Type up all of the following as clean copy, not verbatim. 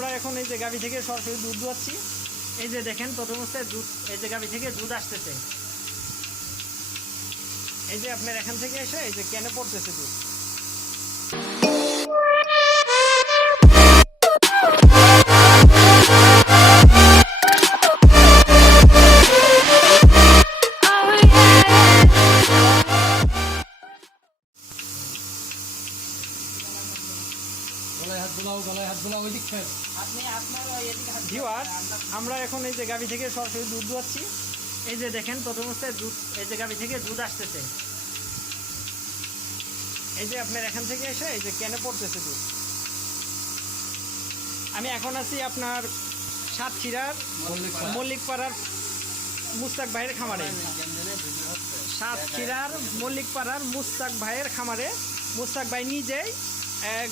আমরা এখন এই যে গাভী থেকে সরাসরি দুধ দুয়াচ্ছি। এই যে দেখেন প্রথম অবস্থায় দুধ, এই যে গাভী থেকে দুধ আসতেছে, এই যে আপনার এখান থেকে এসে এই যে ক্যানে পড়তেছে দুধ। আমরা এখন এই যে গাভী থেকে সরাসরি দুধ দুয়াচ্ছি। এই যে দেখেন প্রথম অবস্থায় দুধ, এই যে গাভী থেকে দুধ আসতেছে, এই যে আপনার এখান থেকে এসে এই যে ক্যানে পড়তেছে দুধ। আমি এখন আছি আপনার সাতক্ষীরার মল্লিকপাড়ার মুস্তাক ভাইয়ের খামারে। সাতক্ষীরার মল্লিকপাড়ার মুস্তাক ভাইয়ের খামারে মুস্তাক ভাই নিজেই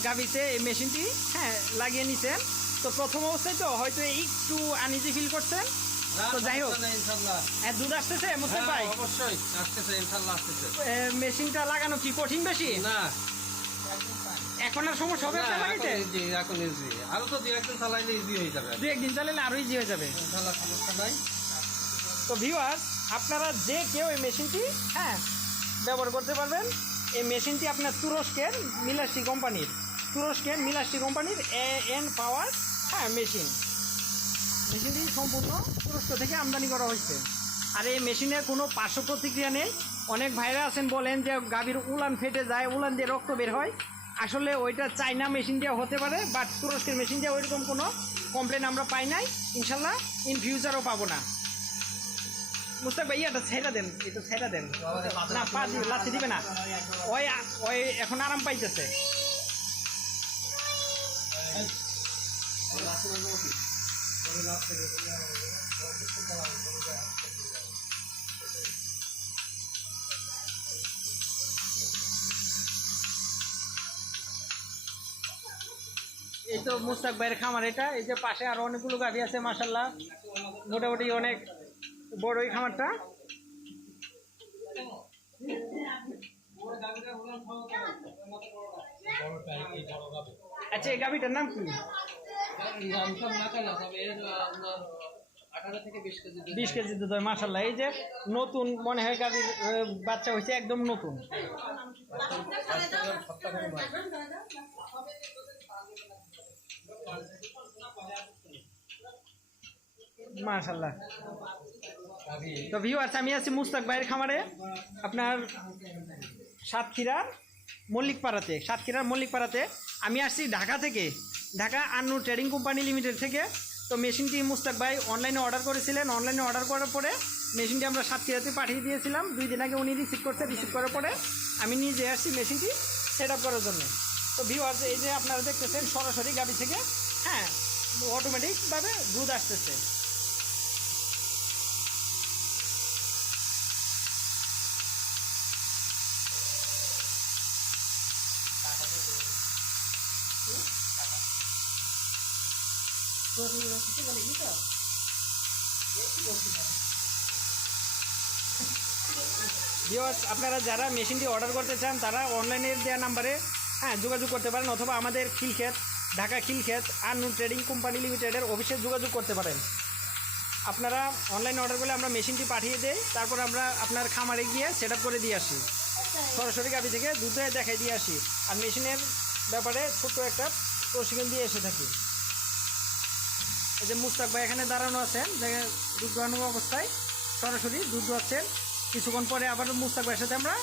গাভীতে এই মেশিনটি লাগিয়ে নিছেন। তো প্রথম অবস্থায় তো হয়তো একটু আনইজি ফিল করছেন, তো যাই হোক দুধ আসতেছে মুস্তাক ভাই? অবশ্যই আসতেছে, ইনশাআল্লাহ আসতেছে। মেশিনটা লাগানো কি কঠিন বেশি? না, এখন আর সমস্যা হবে না লাগাইতে? জি, এখন ইজি। আরো তো দুই একদিন চালাইলে ইজি হয়ে যাবে। দুই একদিন চালাইলে আরো ইজি হয়ে যাবে, ইনশাআল্লাহ সমস্যা নাই। তো ভিউয়ার্স, আপনারা যে কেউ এই মেশিনটি ব্যবহার করতে পারবেন। এই মেশিনটি আপনার তুরস্কের মিলাস্টি কোম্পানির A.N Power মেশিনটি সম্পূর্ণ তুরস্ক থেকে আমদানি করা হয়েছে। আর এই মেশিনের কোনো পার্শ্ব প্রতিক্রিয়া নেই। অনেক ভাইরা আছেন বলেন যে গাভীর উলান ফেটে যায়, উলান দিয়ে রক্ত বের হয়। আসলে ওইটা চাইনা মেশিন দিয়ে হতে পারে, বাট তুরস্কের মেশিন দিয়ে ওইরকম কোনো কমপ্লেন আমরা পাই নাই, ইনশাল্লাহ ইন ফিউচারও পাবো না। মুস্তাক ভাই এটা ছেড়ে দেন, এটা ছেড়ে দেন না, পা দিবে, লাথি দিবে না। ওই এখন আরাম পাইতেছে। এই তো মুস্তাক ভাইয়ের খামার এটা। এই যে পাশে আরো অনেকগুলো গাভী আছে, মাশাআল্লাহ মোটামুটি অনেক বড় এই খামারটা। আচ্ছা, এই গাভীটার নাম কি? 20 কেজি দুধ হয়, মাশাআল্লাহ। এই যে নতুন মনে হয় গাভীর বাচ্চা হয়েছে, একদম নতুন। মাশাআল্লাহ। তো ভিউয়ার্স, আমি আছি মুস্তাক ভাইয়ের খামারে, আপনার সাতক্ষীরার মল্লিকপাড়াতে। আমি আসছি ঢাকা থেকে, ঢাকা আন-নূর ট্রেডিং কোম্পানি লিমিটেড থেকে। তো মেশিনটি মুস্তাক ভাই অনলাইনে অর্ডার করেছিলেন। অনলাইনে অর্ডার করার পরে মেশিনটি আমরা সাতক্ষীরাতে পাঠিয়ে দিয়েছিলাম। 2 দিন আগে উনি রিসিভ করার পরে আমি নিজে আসছি মেশিনটি সেট আপ করার জন্য। তো ভিউয়ার্স, এই যে আপনারা দেখতেছেন সরাসরি গাভী থেকে অটোমেটিকভাবে দুধ আসতেছে। ভিউয়ার্স, আপনারা যারা মেশিনটি অর্ডার করতে চান তারা অনলাইনের দেওয়া নাম্বারে যোগাযোগ করতে পারেন, অথবা আমাদের ঢাকা খিলক্ষেত আন-নূর ট্রেডিং কোম্পানি লিমিটেডের অফিসে যোগাযোগ করতে পারেন। আপনারা অনলাইনে অর্ডার করলে আমরা মেশিনটি পাঠিয়ে দেই, তারপর আমরা আপনার খামারে গিয়ে সেট আপ করে দিয়ে আসি, সরাসরি গাভী থেকে দুধ দেখাই দিয়ে আসি। আর মেশিনের ব্যাপারে ছোট্ট একটা প্রশিক্ষণ দিয়ে এসে থাকি। এই যে মুস্তাক ভাই এখানে দাঁড়ানো আছেন, দুধ দোয়ানো অবস্থায় সরাসরি দুধ দোয়াচ্ছেন। কিছুক্ষণ পরে আবার মুস্তাক ভাইয়ের সাথে আমরা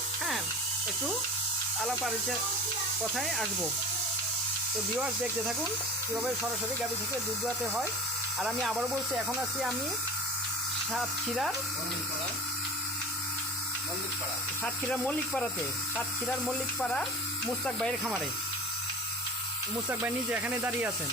একটু আলাপ আলোচনার কথায় আসবো। তো ভিউয়ার্স, দেখতে থাকুন কীভাবে সরাসরি গাভী থেকে দুধ দোয়াতে হয়। আর আমি আবার বলছি, এখন আছি আমি সাতক্ষীরার মল্লিকপাড়ার মুস্তাক ভাইয়ের খামারে। মুস্তাক ভাই নিজে এখানে দাঁড়িয়ে আছেন।